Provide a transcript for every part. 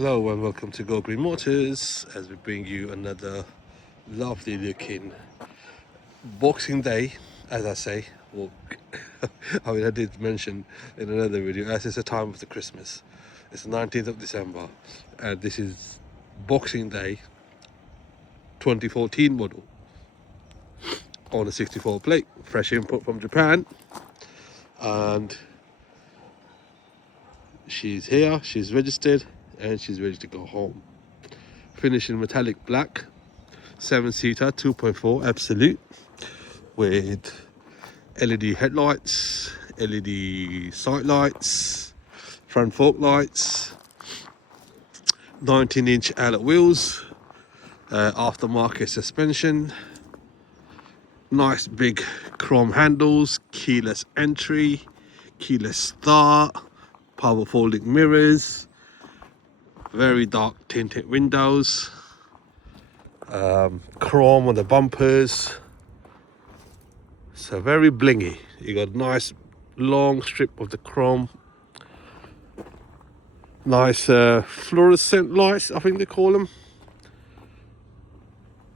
Hello and welcome to Go Green Motors as we bring you another lovely looking Boxing Day, as I say. Well, I did mention in another video, as it's the time of the Christmas. It's the 19th of December and this is Boxing Day 2014 model on a 64 plate, fresh import from Japan. And she's here, she's registered and she's ready to go home. Finished in metallic black, 7-seater 2.4 Absolute with LED headlights, LED sight lights, front fork lights, 19-inch alloy wheels, aftermarket suspension, nice big chrome handles, keyless entry, keyless start, power folding mirrors, very dark tinted windows, chrome on the bumpers. So very blingy. You got a nice long strip of the chrome, nice fluorescent lights, I think they call them.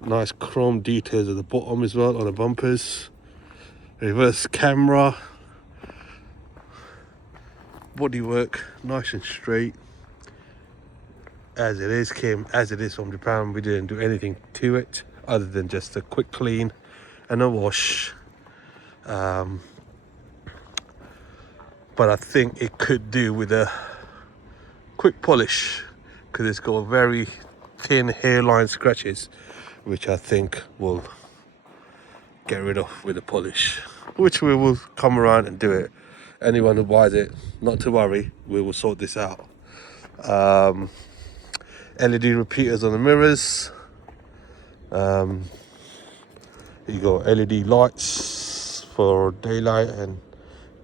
Nice chrome details at the bottom as well on the bumpers. Reverse camera, bodywork nice and straight as it is. Came as it is from Japan. We didn't do anything to it other than just a quick clean and a wash. But I think it could do with a quick polish because it's got very thin hairline scratches, which I think will get rid of with a polish, which we will come around and do it. Anyone who buys it, not to worry, we will sort this out. LED repeaters on the mirrors. You got LED lights for daylight, and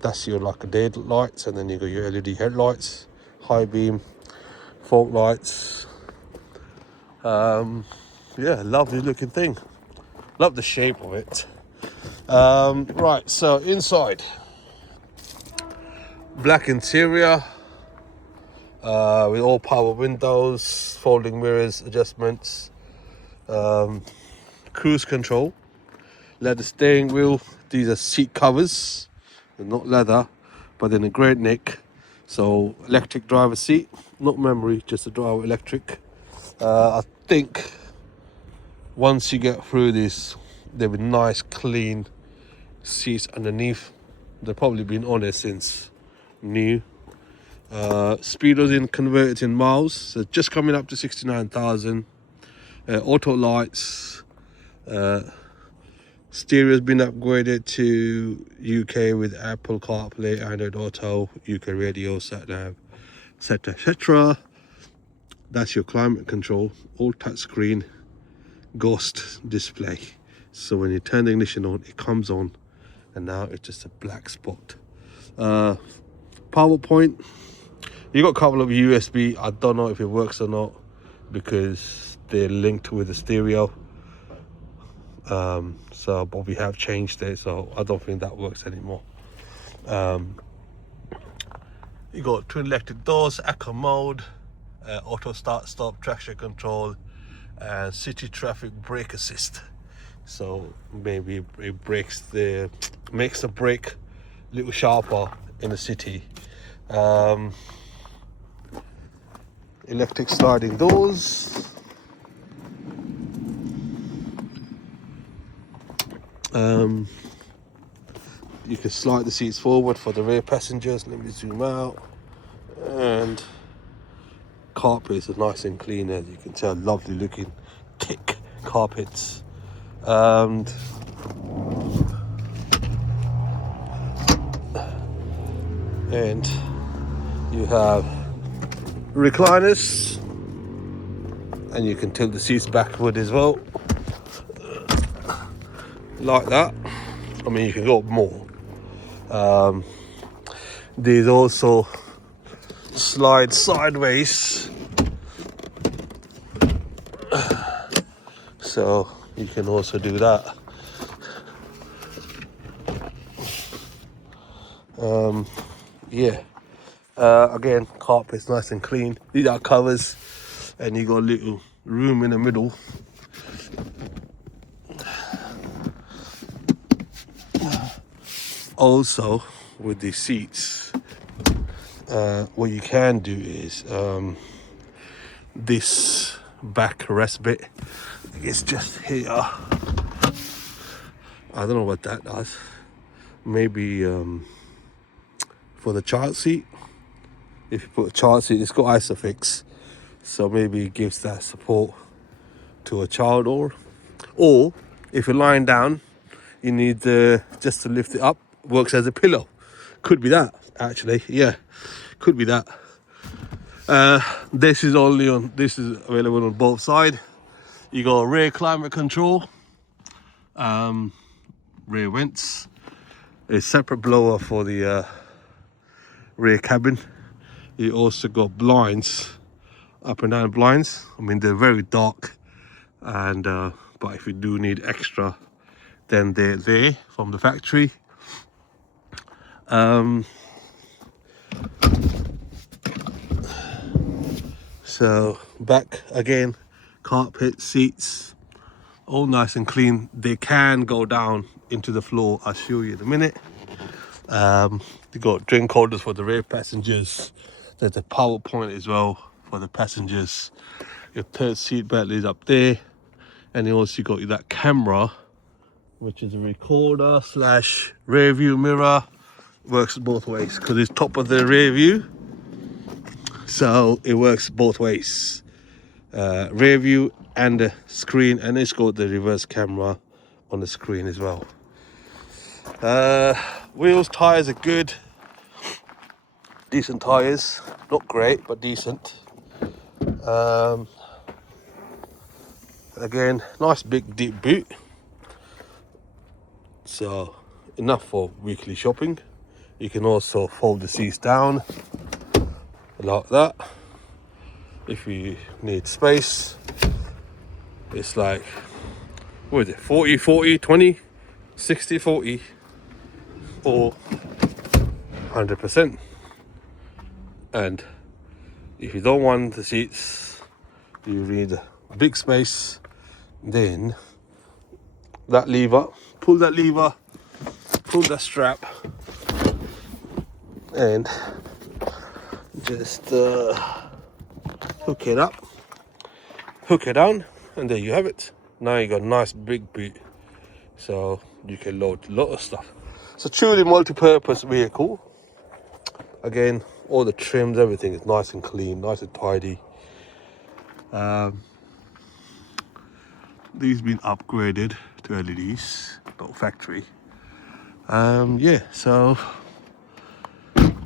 that's your like a day lights, and then you got your LED headlights, high beam, fog lights. Yeah, lovely looking thing. Love the shape of it. Right, so inside, black interior with all power windows, folding mirrors, adjustments, cruise control, leather steering wheel. These are seat covers, they're not leather, but in a great nick. So electric driver seat, not memory, just a driver electric. I think once you get through this, there'll be nice clean seats underneath. They've probably been on there since new. Speedo's in converted in miles, so just coming up to 69,000. Auto lights, stereo's been upgraded to UK with Apple CarPlay, Android Auto, UK radio, sat nav, etc, etc. That's your climate control, all touchscreen, ghost display. So when you turn the ignition on, it comes on, and now it's just a black spot. Power point. You got a couple of USB. I don't know if it works or not because they're linked with the stereo. So, but we have changed it, so I don't think that works anymore. You got twin electric doors, eco mode, auto start stop, traction control, and city traffic brake assist. So maybe it makes the brake a little sharper in the city. Electric sliding doors. You can slide the seats forward for the rear passengers. Let me zoom out. And carpets are nice and clean, as you can tell. Lovely looking thick carpets. And you have recliners, and you can tilt the seats backward as well, like that. I mean, you can go up more. These also slide sideways, so you can also do that. Yeah, Again, carpet's nice and clean. These are covers, and you got a little room in the middle. Also, with the seats, what you can do is this back rest bit. It's just here. I don't know what that does. Maybe for the child seat. If you put a child seat, it's got Isofix, so maybe it gives that support to a child. Or if you're lying down, you need just to lift it up. Works as a pillow. Could be that, actually. Yeah, could be that. This is available on both sides. You got rear climate control, rear vents, a separate blower for the rear cabin. You also got blinds, up and down blinds. I mean, they're very dark, and but if you do need extra, then they're there from the factory. So back again, carpet, seats, all nice and clean. They can go down into the floor. I'll show you in a minute. You got drink holders for the rear passengers. There's a power point as well for the passengers. Your third seat belt is up there, and you also got that camera, which is a recorder slash rear view mirror. Works both ways because it's top of the rear view, so it works both ways. Rear view and the screen, and it's got the reverse camera on the screen as well. Wheels, tires are good, decent tires, not great but decent. Again, nice big deep boot, so enough for weekly shopping. You can also fold the seats down like that if you need space. It's like, what is it, 40 20 60 40 or 100%. And if you don't want the seats, you need a big space, then that lever, pull that strap, and just hook it up, hook it down, and there you have it. Now you got a nice big boot, so you can load a lot of stuff. It's a truly multi-purpose vehicle. Again, all the trims, everything is nice and clean, nice and tidy. These been upgraded to LEDs, not factory. Yeah, so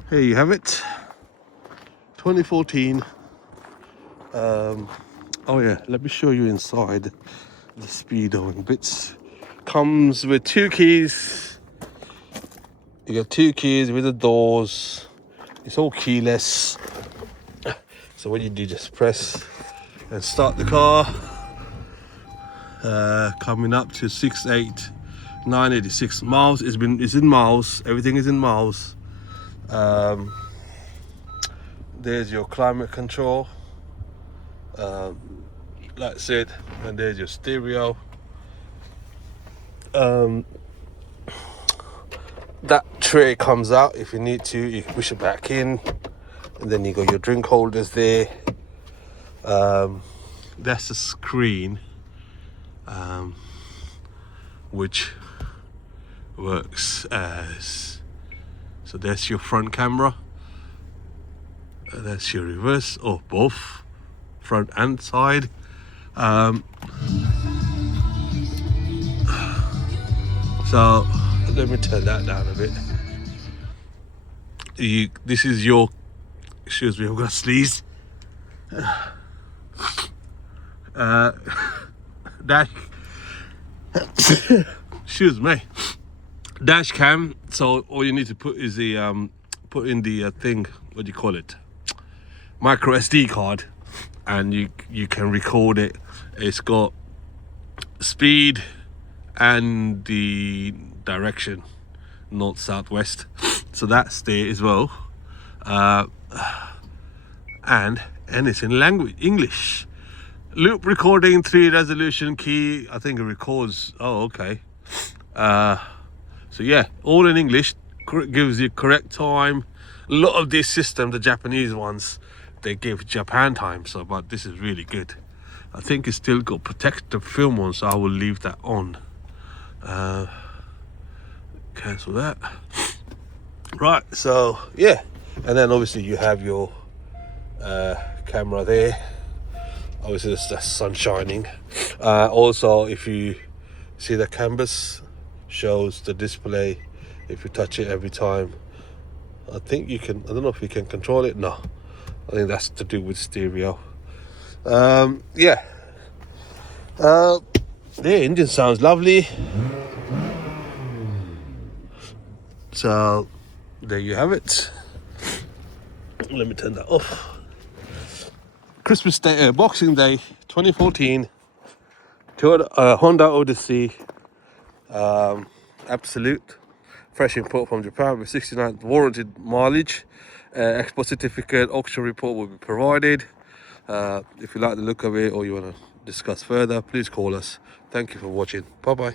here you have it, 2014. Oh yeah, let me show you inside the speedo and bits. Comes with 2 keys. You got 2 keys with the doors. It's all keyless. So what you do, just press and start the car. Coming up to 986 miles. It's in miles. Everything is in miles. There's your climate control. Like I said, and there's your stereo. That tray comes out. If you need to, you can push it back in, and then you got your drink holders there. That's the screen, which works as, so that's your front camera, that's your reverse, or both front and side. So let me turn that down a bit. This is your, excuse me, I've got sneeze. Dash, excuse me, dash cam. So all you need to put is the put in the thing, what do you call it, micro SD card, and you can record it. It's got speed and the direction, north, south, west, so that's there as well. and it's in language English. Loop recording 3 resolution key. I think it records. Oh, okay. So yeah, all in English. Gives you correct time. A lot of these systems, the Japanese ones, they give Japan time. So, but this is really good. I think it's still got protective film on, so I will leave that on. Cancel that. Right. So yeah, and then obviously you have your camera there. Obviously the sun shining. Also, if you see the canvas shows the display, if you touch it every time, I think you can. I don't know if you can control it. No, I think that's to do with stereo. Yeah. The engine sounds lovely. So there you have it. Let me turn that off. Christmas Day, Boxing Day 2014, Honda Odyssey, Absolute, fresh import from Japan with 69 warranted mileage. Export certificate, auction report will be provided. If you like the look of it or you want to discuss further, please call us. Thank you for watching. Bye bye.